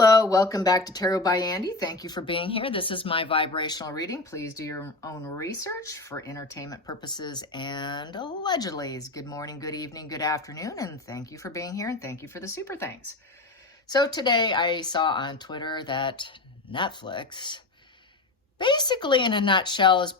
Hello, welcome back to Tarot by Andy. Thank you for being here. This is my vibrational reading. Please do your own research for entertainment purposes and allegedly. Good morning, good evening, good afternoon, and thank you for being here and thank you for the super thanks. So today I saw on Twitter that Netflix, basically in a nutshell, is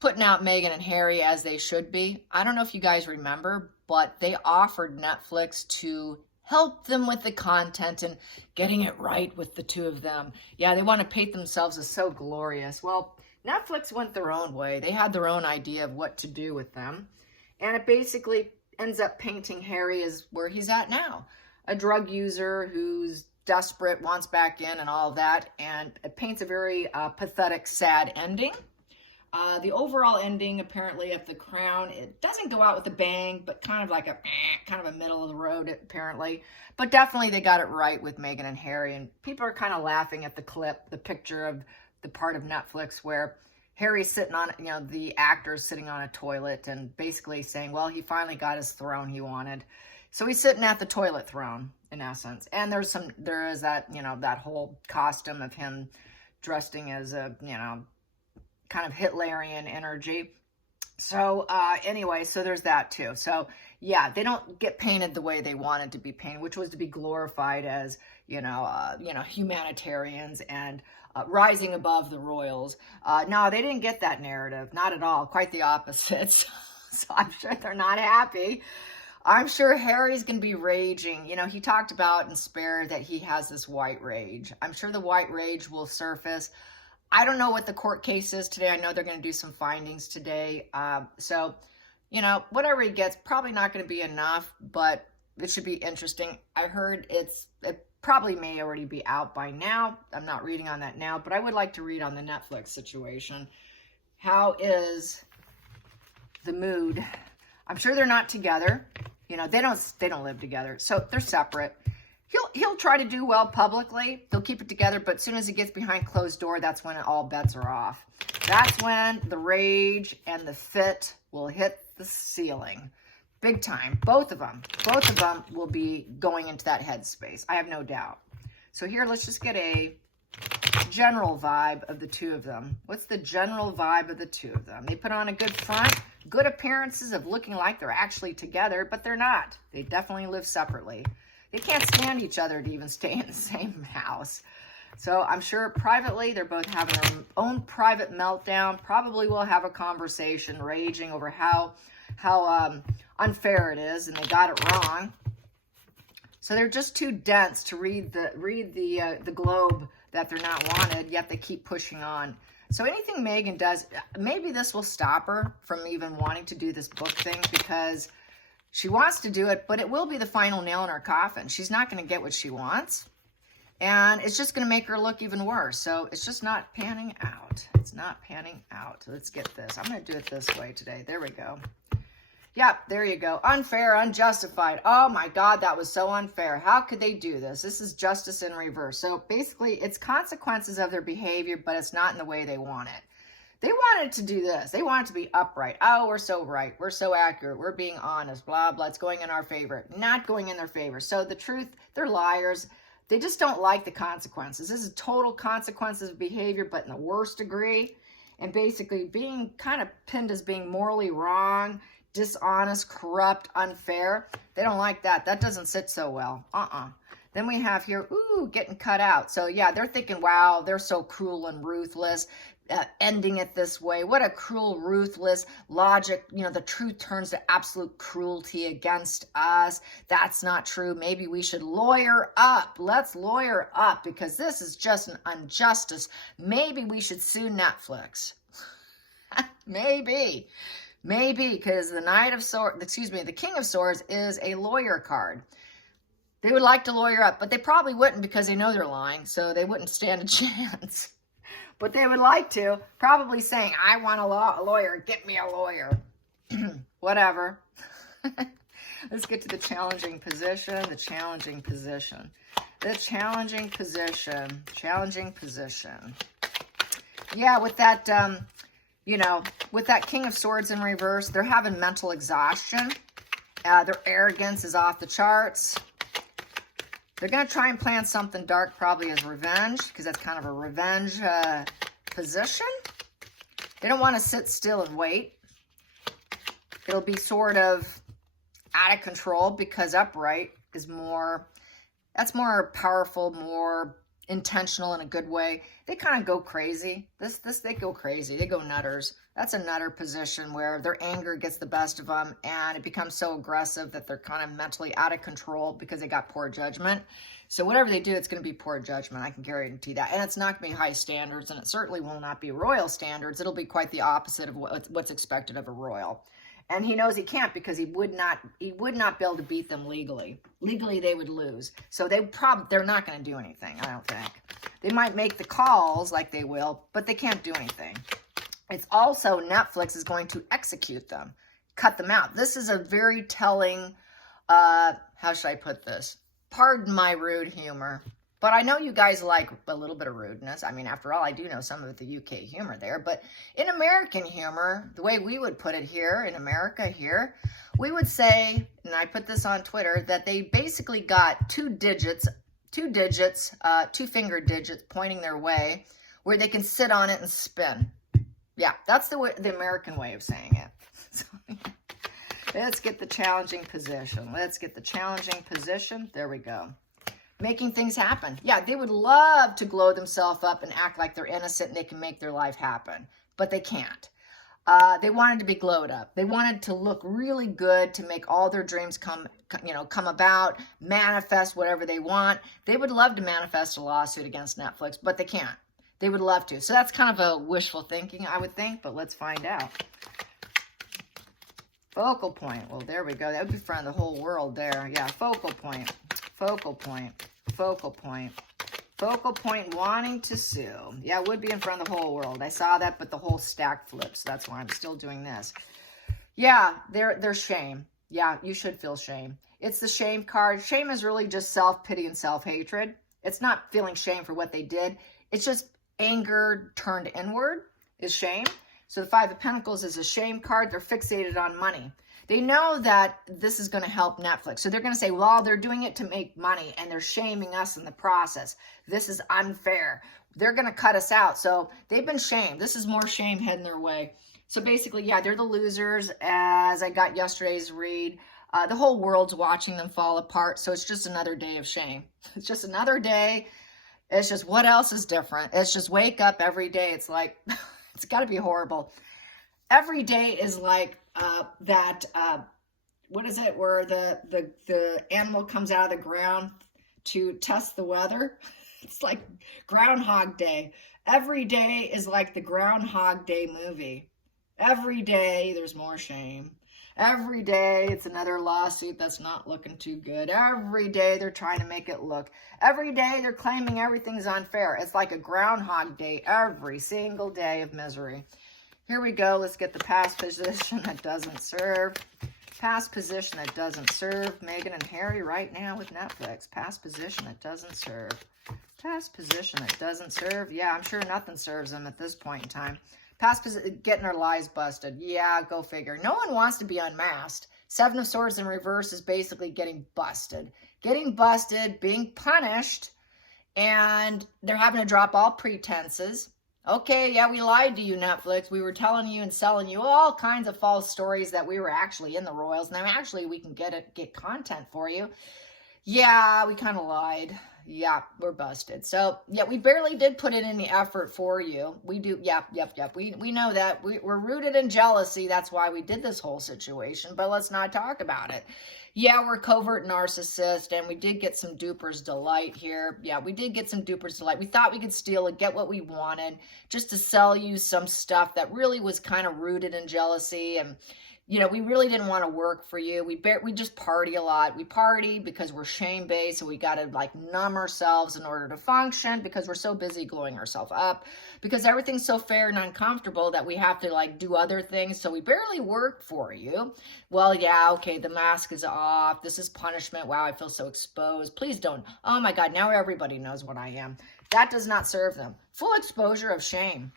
putting out Meghan and Harry as they should be. I don't know if you guys remember, but they offered Netflix to help them with the content and getting it right with the two of them. Yeah, they want to paint themselves as so glorious. Well, Netflix went their own way. They had their own idea of what to do with them. And it basically ends up painting Harry as where he's at now. A drug user who's desperate, wants back in and all of that. And it paints a very pathetic, sad ending. The overall ending, apparently, of The Crown, it doesn't go out with a bang, but kind of like a middle of the road, apparently. But definitely they got it right with Meghan and Harry. And people are kind of laughing at the clip, the picture of the part of Netflix where Harry's sitting on, the actor's sitting on a toilet and basically saying, well, he finally got his throne he wanted. So he's sitting at the toilet throne, in essence. And there is that, that whole costume of him dressing as a, kind of Hitlerian energy. So anyway, so there's that too. So yeah, they don't get painted the way they wanted to be painted, which was to be glorified as, humanitarians and rising above the royals. No, they didn't get that narrative. Not at all. Quite the opposite. So I'm sure they're not happy. I'm sure Harry's going to be raging. He talked about in Spare that he has this white rage. I'm sure the white rage will surface. I don't know what the court case is today. I know they're going to do some findings today. So, whatever he gets, probably not going to be enough, but it should be interesting. I heard it probably may already be out by now. I'm not reading on that now, but I would like to read on the Netflix situation. How is the mood? I'm sure they're not together. They don't live together. So they're separate. He'll try to do well publicly. They'll keep it together, but as soon as he gets behind closed door, that's when all bets are off. That's when the rage and the fit will hit the ceiling. Big time. Both of them will be going into that headspace. I have no doubt. So here, let's just get a general vibe of the two of them. What's the general vibe of the two of them? They put on a good front, good appearances of looking like they're actually together, but they're not. They definitely live separately. They can't stand each other to even stay in the same house. So I'm sure privately they're both having their own private meltdown. Probably will have a conversation raging over how unfair it is and they got it wrong. So they're just too dense to read the globe that they're not wanted, yet they keep pushing on. So anything Meghan does, maybe this will stop her from even wanting to do this book thing because she wants to do it, but it will be the final nail in her coffin. She's not going to get what she wants, and it's just going to make her look even worse. So it's just not panning out. It's not panning out. Let's get this. I'm going to do it this way today. There we go. Yep, there you go. Unfair, unjustified. Oh my God, that was so unfair. How could they do this? This is justice in reverse. So basically, it's consequences of their behavior, but it's not in the way they want it. They wanted to do this. They wanted to be upright. Oh, we're so right. We're so accurate. We're being honest. Blah, blah. It's going in our favor. Not going in their favor. So the truth, they're liars. They just don't like the consequences. This is total consequences of behavior, but in the worst degree. And basically being kind of pinned as being morally wrong, dishonest, corrupt, unfair. They don't like that. That doesn't sit so well. Then we have here, getting cut out. So yeah, they're thinking, wow, they're so cruel and ruthless. Ending it this way. What a cruel, ruthless logic. The truth turns to absolute cruelty against us. That's not true. Maybe we should lawyer up. Let's lawyer up because this is just an injustice. Maybe we should sue Netflix. Maybe because the King of Swords is a lawyer card. They would like to lawyer up, but they probably wouldn't because they know they're lying, so they wouldn't stand a chance. But they would like to, probably saying, I want a lawyer, get me a lawyer. Whatever. Let's get to the challenging position, Yeah, with that, with that King of Swords in reverse, they're having mental exhaustion. Their arrogance is off the charts. They're going to try and plan something dark, probably as revenge, because that's kind of a revenge position. They don't want to sit still and wait. It'll be sort of out of control, because upright is more, that's more powerful, more intentional in a good way. They kind of go crazy. They go crazy. They go nutters. That's a nutter position where their anger gets the best of them and it becomes so aggressive that they're kind of mentally out of control because they got poor judgment. So whatever they do, it's going to be poor judgment. I can guarantee that. And it's not going to be high standards, and it certainly will not be royal standards. It'll be quite the opposite of what's expected of a royal. And he knows he can't, because he would not be able to beat them legally. Legally, they would lose. So they're not going to do anything, I don't think. They might make the calls like they will, but they can't do anything. It's also Netflix is going to execute them, cut them out. This is a very telling, how should I put this? Pardon my rude humor. But I know you guys like a little bit of rudeness. I mean, after all, I do know some of the UK humor there. But in American humor, the way we would put it here in America here, we would say, and I put this on Twitter, that they basically got two finger digits pointing their way where they can sit on it and spin. Yeah, that's the American way of saying it. So, let's get the challenging position. Let's get the challenging position. There we go. Making things happen. Yeah, they would love to glow themselves up and act like they're innocent and they can make their life happen, but they can't. They wanted to be glowed up. They wanted to look really good to make all their dreams come about, manifest whatever they want. They would love to manifest a lawsuit against Netflix, but they can't. They would love to. So that's kind of a wishful thinking, I would think, but let's find out. Focal point. Well, there we go. That would be for the whole world there. Yeah, focal point. Focal point. Focal point. Focal point wanting to sue. Yeah, it would be in front of the whole world. I saw that, but the whole stack flips. That's why I'm still doing this. Yeah, there's shame. Yeah, you should feel shame. It's the shame card. Shame is really just self-pity and self-hatred. It's not feeling shame for what they did. It's just anger turned inward is shame. So the Five of Pentacles is a shame card. They're fixated on money. They know that this is going to help Netflix. So they're going to say, well, they're doing it to make money and they're shaming us in the process. This is unfair. They're going to cut us out. So they've been shamed. This is more shame heading their way. So basically, yeah, they're the losers. As I got yesterday's read, the whole world's watching them fall apart. So it's just another day of shame. It's just another day. It's just, what else is different? It's just wake up every day. It's like, it's got to be horrible. Every day is like what is it, where the animal comes out of the ground to test the weather? It's like Groundhog Day. Every day is like the Groundhog Day movie. Every day there's more shame. Every day it's another lawsuit that's not looking too good. Every day they're trying to make it look. Every day they're claiming everything's unfair. It's like a Groundhog Day every single day of misery. Here we go. Let's get the past position that doesn't serve. Past position that doesn't serve. Meghan and Harry right now with Netflix. Past position that doesn't serve. Past position that doesn't serve. Yeah, I'm sure nothing serves them at this point in time. Past position, getting their lies busted. Yeah, go figure. No one wants to be unmasked. Seven of Swords in reverse is basically getting busted. Getting busted, being punished, and they're having to drop all pretenses. Okay, yeah, we lied to you, Netflix. We were telling you and selling you all kinds of false stories that we were actually in the royals. Now, actually, we can get content for you. Yeah, we kind of lied. Yeah, we're busted. So, yeah, we barely did put in any effort for you. We do, yep. We know that. We're rooted in jealousy. That's why we did this whole situation, but let's not talk about it. Yeah, we're covert narcissist, and we did get some duper's delight here. Yeah, we did get some duper's delight. We thought we could steal it, get what we wanted, just to sell you some stuff that really was kind of rooted in jealousy. And, you know, we really didn't want to work for you. We just party a lot. We party because we're shame-based, so we got to, like, numb ourselves in order to function because we're so busy glowing ourselves up, because everything's so fair and uncomfortable that we have to, like, do other things, so we barely work for you. Well, yeah, okay, the mask is off. This is punishment. Wow, I feel so exposed. Please don't. Oh, my God, now everybody knows what I am. That does not serve them. Full exposure of shame.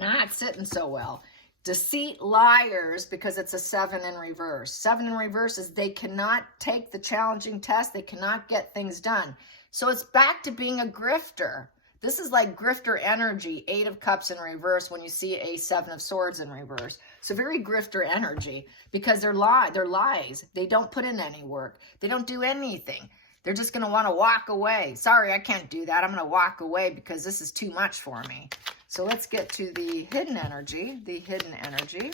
Not sitting so well. Deceit, liars, because it's a 7 in reverse. 7 in reverse is they cannot take the challenging test. They cannot get things done. So it's back to being a grifter. This is like grifter energy, 8 of Cups in reverse when you see a 7 of Swords in reverse. So very grifter energy because they're lies. They don't put in any work. They don't do anything. They're just going to want to walk away. Sorry, I can't do that. I'm going to walk away because this is too much for me. So let's get to the hidden energy, the hidden energy,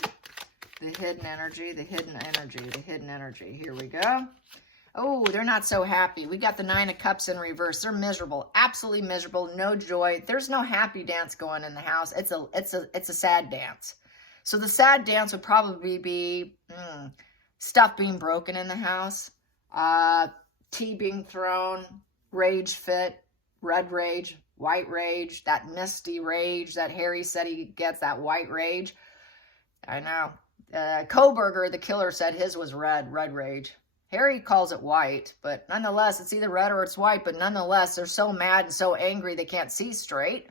the hidden energy, the hidden energy, the hidden energy. Here we go. Oh, they're not so happy. We got the 9 of Cups in reverse. They're miserable, absolutely miserable, no joy. There's no happy dance going in the house. It's a sad dance. So the sad dance would probably be stuff being broken in the house, tea being thrown, rage fit, red rage, white rage, that misty rage that Harry said he gets, that white rage. I know. Kohberger, the killer, said his was red rage. Harry calls it white, but nonetheless, it's either red or it's white, but nonetheless, they're so mad and so angry they can't see straight.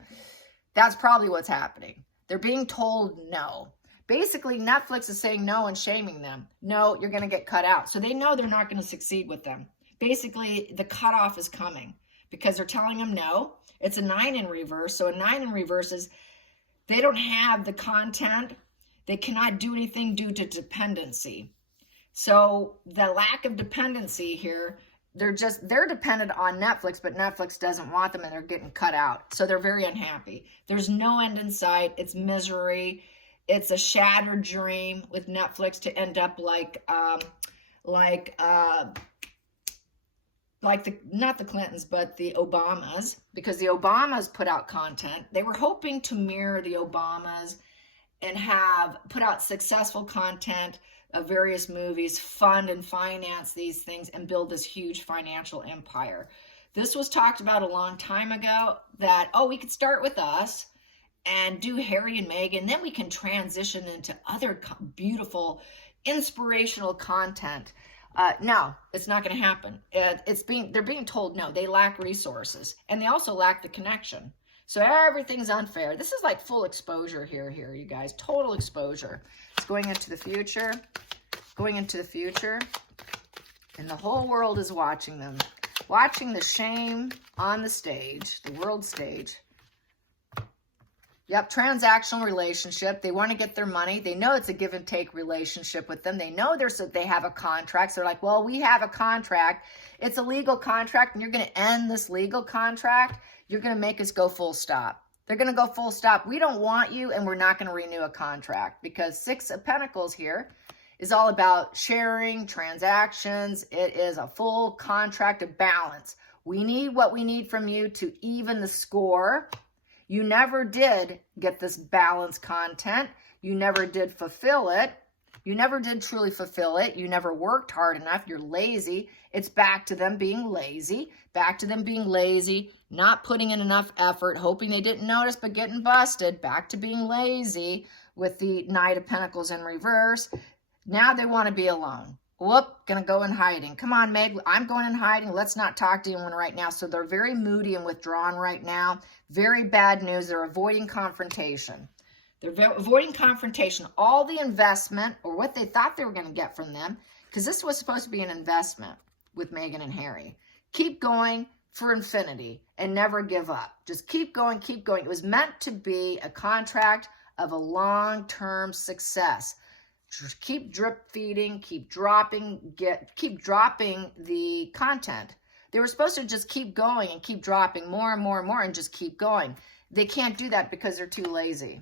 That's probably what's happening. They're being told no. Basically, Netflix is saying no and shaming them. No, you're going to get cut out. So they know they're not going to succeed with them. Basically, the cutoff is coming because they're telling them no. It's a 9 in reverse. So a 9 in reverse is they don't have the content. They cannot do anything due to dependency. So the lack of dependency here, they're dependent on Netflix, but Netflix doesn't want them and they're getting cut out. So they're very unhappy. There's no end in sight. It's misery. It's a shattered dream with Netflix to end up not the Clintons, but the Obamas, because the Obamas put out content. They were hoping to mirror the Obamas and put out successful content of various movies, fund and finance these things, and build this huge financial empire. This was talked about a long time ago that, we could start with us and do Harry and Meghan, then we can transition into other beautiful, inspirational content. No, it's not going to happen. They're being told no. They lack resources, and they also lack the connection. So everything's unfair. This is like full exposure here, you guys. Total exposure. It's going into the future. Going into the future. And the whole world is watching them. Watching the shame on the stage, the world stage. Yep, transactional relationship. They want to get their money. They know it's a give and take relationship with them. They know they have a contract. So they're like, well, we have a contract. It's a legal contract, and you're going to end this legal contract. You're going to make us go full stop. They're going to go full stop. We don't want you, and we're not going to renew a contract, because 6 of Pentacles here is all about sharing, transactions. It is a full contract of balance. We need what we need from you to even the score. You never did get this balanced content. You never did fulfill it. You never did truly fulfill it. You never worked hard enough. You're lazy. It's back to them being lazy. Back to them being lazy, not putting in enough effort, hoping they didn't notice, but getting busted. Back to being lazy with the Knight of Pentacles in reverse. Now they want to be alone. Whoop, gonna go in hiding. Come on, Meg, I'm going in hiding. Let's not talk to anyone right now. So they're very moody and withdrawn right now. Very bad news. They're avoiding confrontation. They're avoiding confrontation. All the investment, or what they thought they were going to get from them, because this was supposed to be an investment with Meghan and Harry. Keep going for infinity and never give up. Just keep going, keep going. It was meant to be a contract of a long-term success. Just keep drip feeding, keep dropping the content. They were supposed to just keep going and keep dropping more and more and more and just keep going. They can't do that because they're too lazy.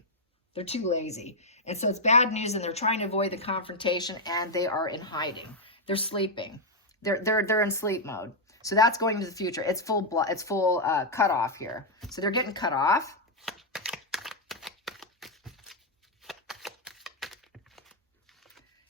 They're too lazy. And so it's bad news, and they're trying to avoid the confrontation, and they are in hiding. They're sleeping. They're in sleep mode. So that's going into the future. It's full cut off here. So they're getting cut off.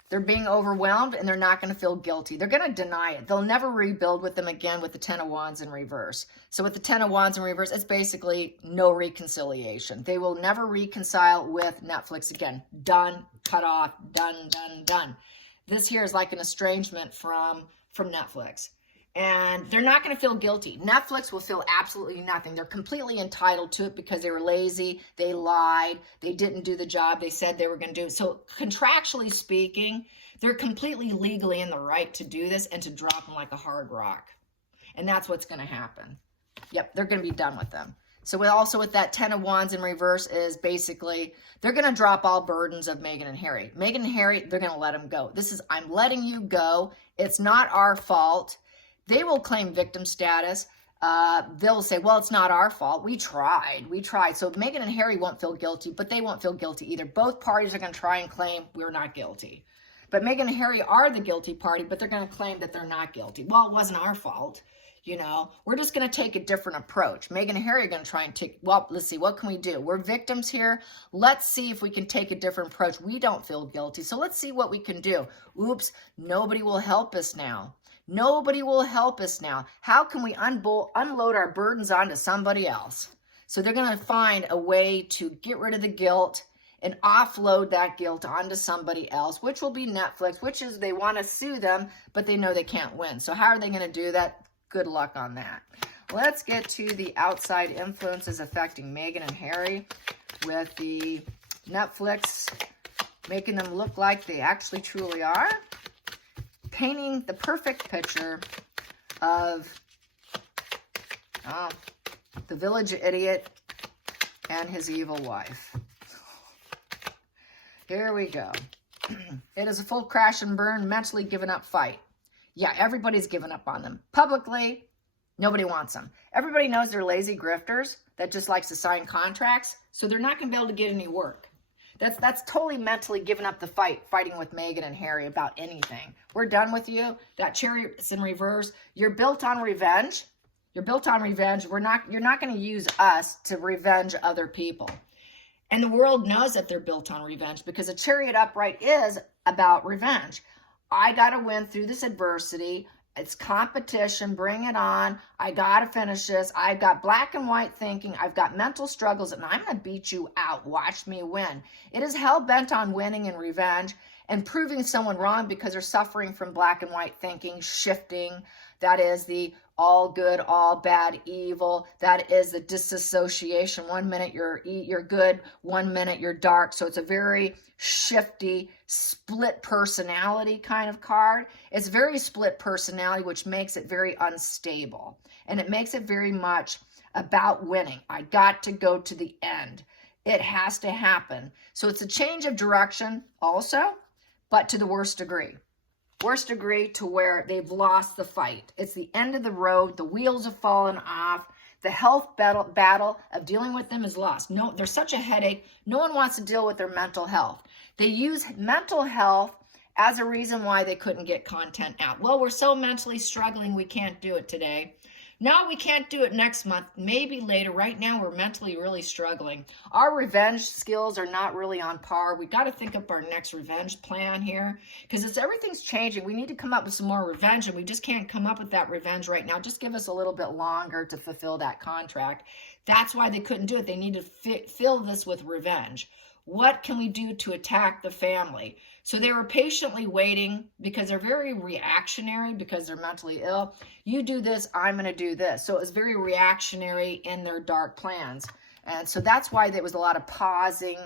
They're being overwhelmed, and they're not going to feel guilty. They're going to deny it. They'll never rebuild with them again with the 10 of Wands in reverse. So with the 10 of Wands in reverse, it's basically no reconciliation. They will never reconcile with Netflix again. Done, cut off, done, done, done. This here is like an estrangement from Netflix. And they're not going to feel guilty. Netflix will feel absolutely nothing. They're completely entitled to it because they were lazy, they lied, they didn't do the job they said they were going to do. So contractually speaking, they're completely legally in the right to do this and to drop them like a hard rock. And that's what's going to happen. Yep, they're going to be done with them. So with that 10 of Wands in reverse is basically, they're going to drop all burdens of Meghan and Harry. Meghan and Harry, they're going to let them go. This is, I'm letting you go. It's not our fault. They will claim victim status. They'll say, well, it's not our fault. We tried. So Meghan and Harry won't feel guilty, but they won't feel guilty either. Both parties are going to try and claim we're not guilty. But Meghan and Harry are the guilty party, but they're going to claim that they're not guilty. Well, it wasn't our fault. You know, we're just going to take a different approach. Meghan and Harry are going to try and take, well, let's see, what can we do? We're victims here. Let's see if we can take a different approach. We don't feel guilty. So let's see what we can do. Oops, nobody will help us now. Nobody will help us now. How can we unload our burdens onto somebody else? So they're going to find a way to get rid of the guilt and offload that guilt onto somebody else, which will be Netflix, which is they want to sue them, but they know they can't win. So how are they going to do that? Good luck on that. Let's get to the outside influences affecting Meghan and Harry with the Netflix making them look like they actually truly are. Painting the perfect picture of the village idiot and his evil wife. Here we go. It is a full crash and burn, mentally given up fight. Yeah, everybody's given up on them. Publicly, nobody wants them. Everybody knows they're lazy grifters that just likes to sign contracts, so they're not going to be able to get any work. That's totally mentally giving up the fight, fighting with Meghan and Harry about anything. We're done with you. That Chariot's in reverse. You're built on revenge. You're built on revenge. You're not going to use us to revenge other people. And the world knows that they're built on revenge because a Chariot upright is about revenge. I got to win through this adversity. It's competition. Bring it on. I got to finish this. I've got black and white thinking. I've got mental struggles, and I'm going to beat you out. Watch me win. It is hell-bent on winning and revenge and proving someone wrong because they're suffering from black and white thinking, shifting. That is the all good, all bad, evil. That is the disassociation. 1 minute you're good, 1 minute you're dark. So it's a very shifty, split personality kind of card. It's very split personality, which makes it very unstable. And it makes it very much about winning. I got to go to the end. It has to happen. So it's a change of direction also, but to the worst degree. Worst degree to where they've lost the fight. It's the end of the road. The wheels have fallen off. The health battle of dealing with them is lost. No, there's such a headache. No one wants to deal with their mental health. They use mental health as a reason why they couldn't get content out. Well, we're so mentally struggling, we can't do it today. No, we can't do it next month, maybe later. Right now, we're mentally really struggling. Our revenge skills are not really on par. We got to think up our next revenge plan here because everything's changing. We need to come up with some more revenge, and we just can't come up with that revenge right now. Just give us a little bit longer to fulfill that contract. That's why they couldn't do it. They need to fill this with revenge. What can we do to attack the family? So they were patiently waiting because they're very reactionary because they're mentally ill. You do this, I'm going to do this. So it was very reactionary in their dark plans. And so that's why there was a lot of pausing,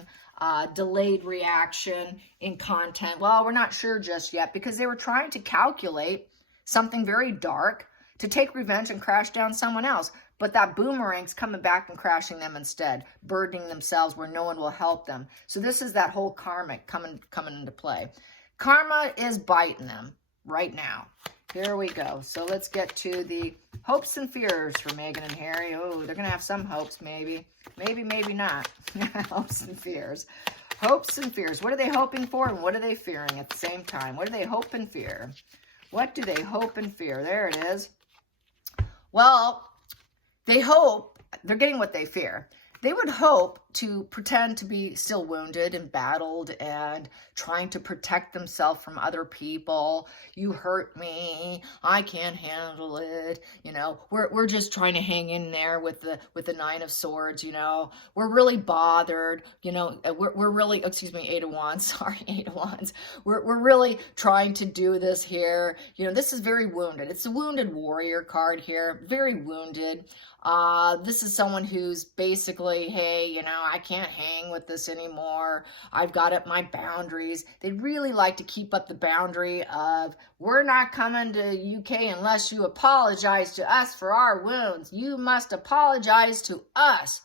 delayed reaction in content. Well, we're not sure just yet because they were trying to calculate something very dark to take revenge and crash down someone else. But that boomerang's coming back and crashing them instead, burdening themselves where no one will help them. So this is that whole karmic coming into play. Karma is biting them right now. Here we go. So let's get to the hopes and fears for Meghan and Harry. Oh, they're going to have some hopes, maybe. Maybe not. Hopes and fears. Hopes and fears. What are they hoping for and what are they fearing at the same time? What do they hope and fear? What do they hope and fear? There it is. Well, they hope, they're getting what they fear. They would hope to pretend to be still wounded and battled and trying to protect themselves from other people. You hurt me, I can't handle it. You know, we're just trying to hang in there with the Nine of Swords. You know, we're really bothered. You know, we're really, excuse me, Eight of Wands. Sorry, Eight of Wands. We're really trying to do this here. You know, this is very wounded. It's a wounded warrior card here. Very wounded. This is someone who's basically, hey, you know, I can't hang with this anymore. I've got up my boundaries. They'd really like to keep up the boundary of, we're not coming to UK unless you apologize to us for our wounds. You must apologize to us.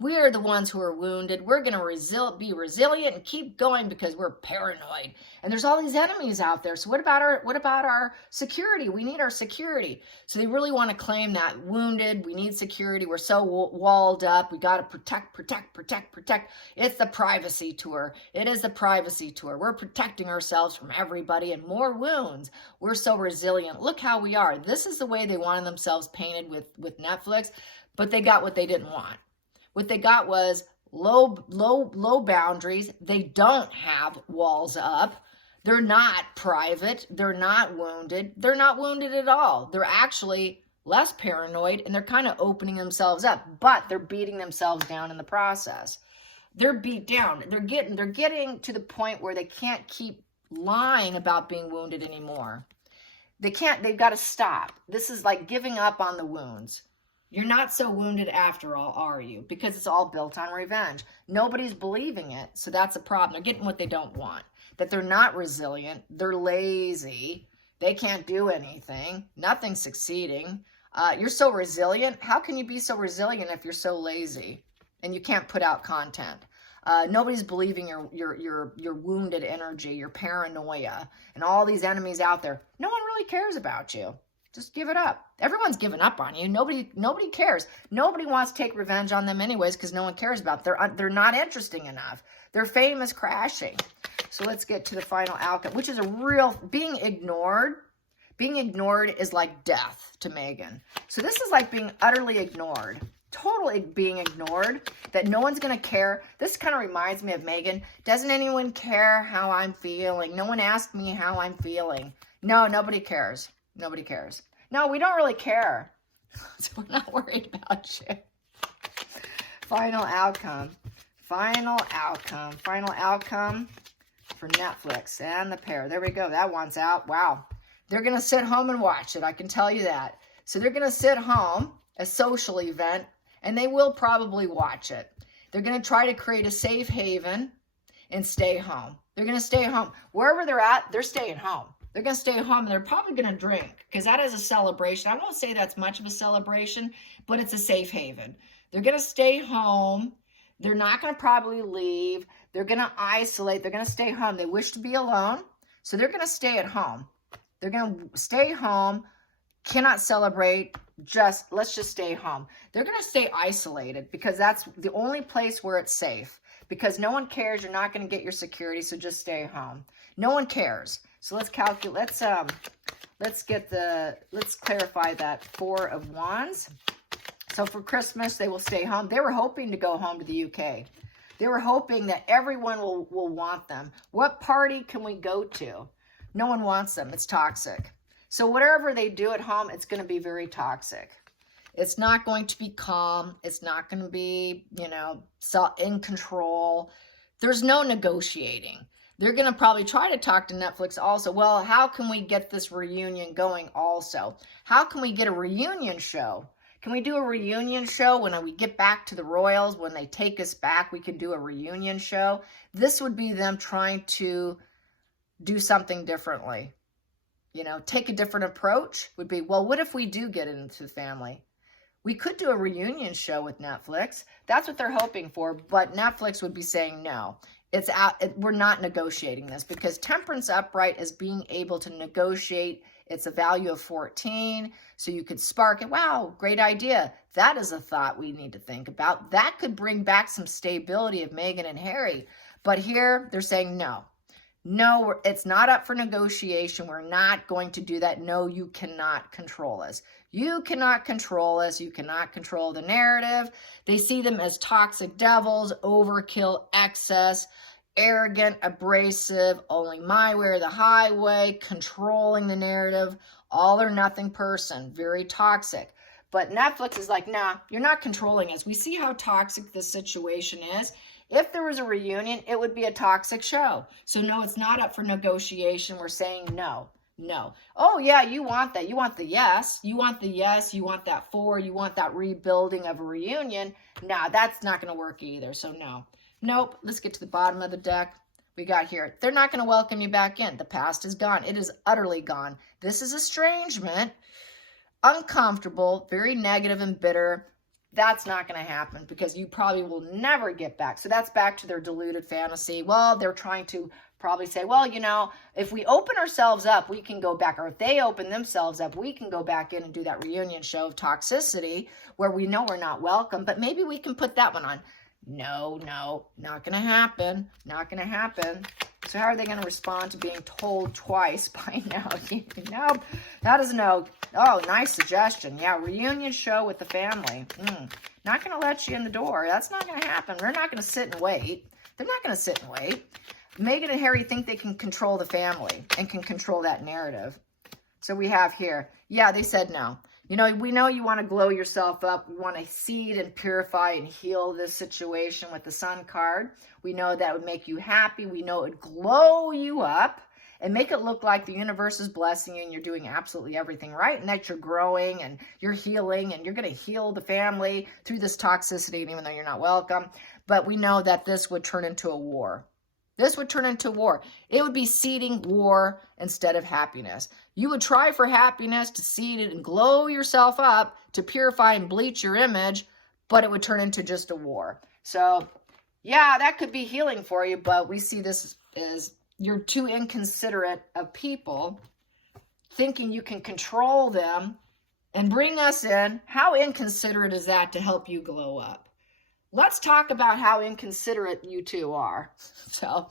We are the ones who are wounded. We're going to be resilient and keep going because we're paranoid. And there's all these enemies out there. So what about our security? We need our security. So they really want to claim that wounded. We need security. We're so walled up. We got to protect. It's the privacy tour. It is the privacy tour. We're protecting ourselves from everybody and more wounds. We're so resilient. Look how we are. This is the way they wanted themselves painted with Netflix, but they got what they didn't want. What they got was low boundaries. They don't have walls up. They're not private. They're not wounded. They're not wounded at all. They're actually less paranoid, and they're kind of opening themselves up, but they're beating themselves down in the process. They're beat down. They're getting to the point where they can't keep lying about being wounded anymore. They've got to stop. This is like giving up on the wounds. You're not so wounded after all, are you? Because it's all built on revenge. Nobody's believing it, so that's a problem. They're getting what they don't want. That they're not resilient. They're lazy. They can't do anything. Nothing's succeeding. You're so resilient. How can you be so resilient if you're so lazy and you can't put out content? Nobody's believing your wounded energy, your paranoia, and all these enemies out there. No one really cares about you. Just give it up. Everyone's given up on you. Nobody cares. Nobody wants to take revenge on them anyways because no one cares about them. They're not interesting enough. Their fame is crashing. So let's get to the final outcome, which is a real being ignored. Being ignored is like death to Megan. So this is like being utterly ignored. Totally being ignored, that no one's going to care. This kind of reminds me of Megan. Doesn't anyone care how I'm feeling? No one asked me how I'm feeling. No, nobody cares. Nobody cares. No, we don't really care. So we're not worried about you. Final outcome. Final outcome. Final outcome for Netflix and the pair. There we go. That one's out. Wow. They're going to sit home and watch it. I can tell you that. So they're going to sit home, a social event, and they will probably watch it. They're going to try to create a safe haven and stay home. They're going to stay home. Wherever they're at, they're staying home. They're going to stay home, and they're probably going to drink because that is a celebration. I won't say that's much of a celebration, but it's a safe haven. They're going to stay home. They're not going to probably leave. They're going to isolate. They're going to stay home. They wish to be alone, so they're going to stay at home. They're going to stay home, cannot celebrate, let's just stay home. They're going to stay isolated because that's the only place where it's safe because no one cares. You're not going to get your security, so just stay home. No one cares. So let's calculate, let's clarify that Four of Wands. So for Christmas, they will stay home. They were hoping to go home to the UK. They were hoping that everyone will want them. What party can we go to? No one wants them. It's toxic. So whatever they do at home, it's going to be very toxic. It's not going to be calm. It's not going to be, in control. There's no negotiating. They're going to probably try to talk to Netflix also. Well, how can we get this reunion going also? How can we get a reunion show? Can we do a reunion show when we get back to the Royals? When they take us back, we can do a reunion show. This would be them trying to do something differently. Take a different approach would be, well, what if we do get into the family? We could do a reunion show with Netflix. That's what they're hoping for, but Netflix would be saying no. It's out. We're not negotiating this because Temperance upright is being able to negotiate. It's a value of 14, so you could spark it. Wow, great idea. That is a thought we need to think about. That could bring back some stability of Meghan and Harry. But here they're saying no. No, it's not up for negotiation. We're not going to do that. No, you cannot control us. You cannot control us. You cannot control the narrative. They see them as toxic devils, overkill, excess, arrogant, abrasive, only my way or the highway, controlling the narrative, all or nothing person, very toxic. But Netflix is like, nah, you're not controlling us. We see how toxic this situation is. If there was a reunion, it would be a toxic show. So no, it's not up for negotiation. We're saying no. No. Oh, yeah, you want that. You want the yes. You want the yes. You want that for. You want that rebuilding of a reunion. Nah, that's not going to work either. So no. Nope. Let's get to the bottom of the deck. We got here. They're not going to welcome you back in. The past is gone. It is utterly gone. This is estrangement. Uncomfortable, very negative and bitter. That's not going to happen because you probably will never get back. So that's back to their deluded fantasy. Well, they're trying to probably say, well, you know, if we open ourselves up, we can go back. Or if they open themselves up, we can go back in and do that reunion show of toxicity where we know we're not welcome. But maybe we can put that one on. No, not going to happen. Not going to happen. So how are they going to respond to being told twice by now? Nope, that is no. Oh, nice suggestion. Yeah, reunion show with the family. Not going to let you in the door. That's not going to happen. They're not going to sit and wait. They're not going to sit and wait. Meghan and Harry think they can control the family and can control that narrative. So we have here, yeah, they said no. You know, we know you want to glow yourself up. We want to seed and purify and heal this situation with the Sun card. We know that would make you happy. We know it would glow you up and make it look like the universe is blessing you and you're doing absolutely everything right and that you're growing and you're healing and you're going to heal the family through this toxicity even though you're not welcome. But we know that this would turn into a war. This would turn into war. It would be seeding war instead of happiness. You would try for happiness to seed it and glow yourself up to purify and bleach your image, but it would turn into just a war. So, yeah, that could be healing for you, but we see this as you're too inconsiderate of people, thinking you can control them and bring us in. How inconsiderate is that to help you glow up? Let's talk about how inconsiderate you two are. So,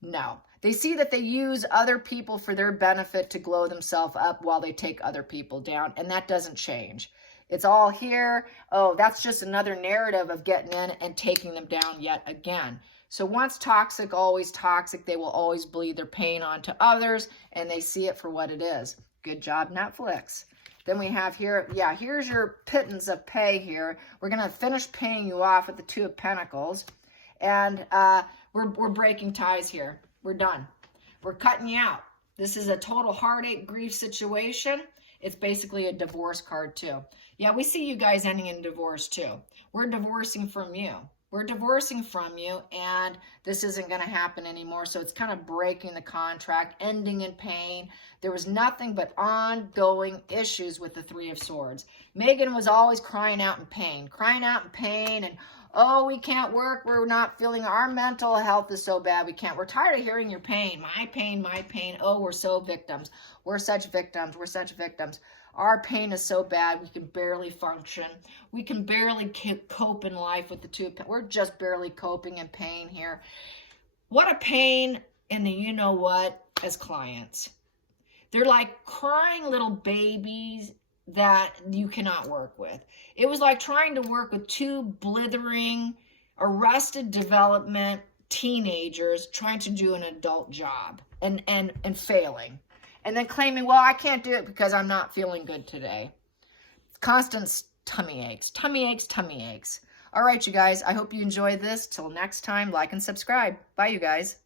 no. They see that they use other people for their benefit to glow themselves up while they take other people down, and that doesn't change. It's all here. Oh, that's just another narrative of getting in and taking them down yet again. So once toxic, always toxic. They will always bleed their pain onto others, and they see it for what it is. Good job, Netflix. Then we have here, yeah, here's your pittance of pay here. We're going to finish paying you off with the Two of Pentacles. And we're breaking ties here. We're done. We're cutting you out. This is a total heartache, grief situation. It's basically a divorce card too. Yeah, we see you guys ending in divorce too. We're divorcing from you. We're divorcing from you, and this isn't going to happen anymore. So it's kind of breaking the contract, ending in pain. There was nothing but ongoing issues with the Three of Swords. Meghan was always crying out in pain, and, oh, we can't work. We're not feeling, our mental health is so bad. We can't. We're tired of hearing your pain. My pain, my pain. Oh, we're so victims. We're such victims. We're such victims. Our pain is so bad, we can barely function. We can barely cope in life with the two. We're just barely coping in pain here. What a pain in the you-know-what as clients. They're like crying little babies that you cannot work with. It was like trying to work with two blithering, arrested development teenagers trying to do an adult job and failing. And then claiming, well, I can't do it because I'm not feeling good today. Constant tummy aches, tummy aches, tummy aches. All right, you guys, I hope you enjoyed this. Till next time, like and subscribe. Bye, you guys.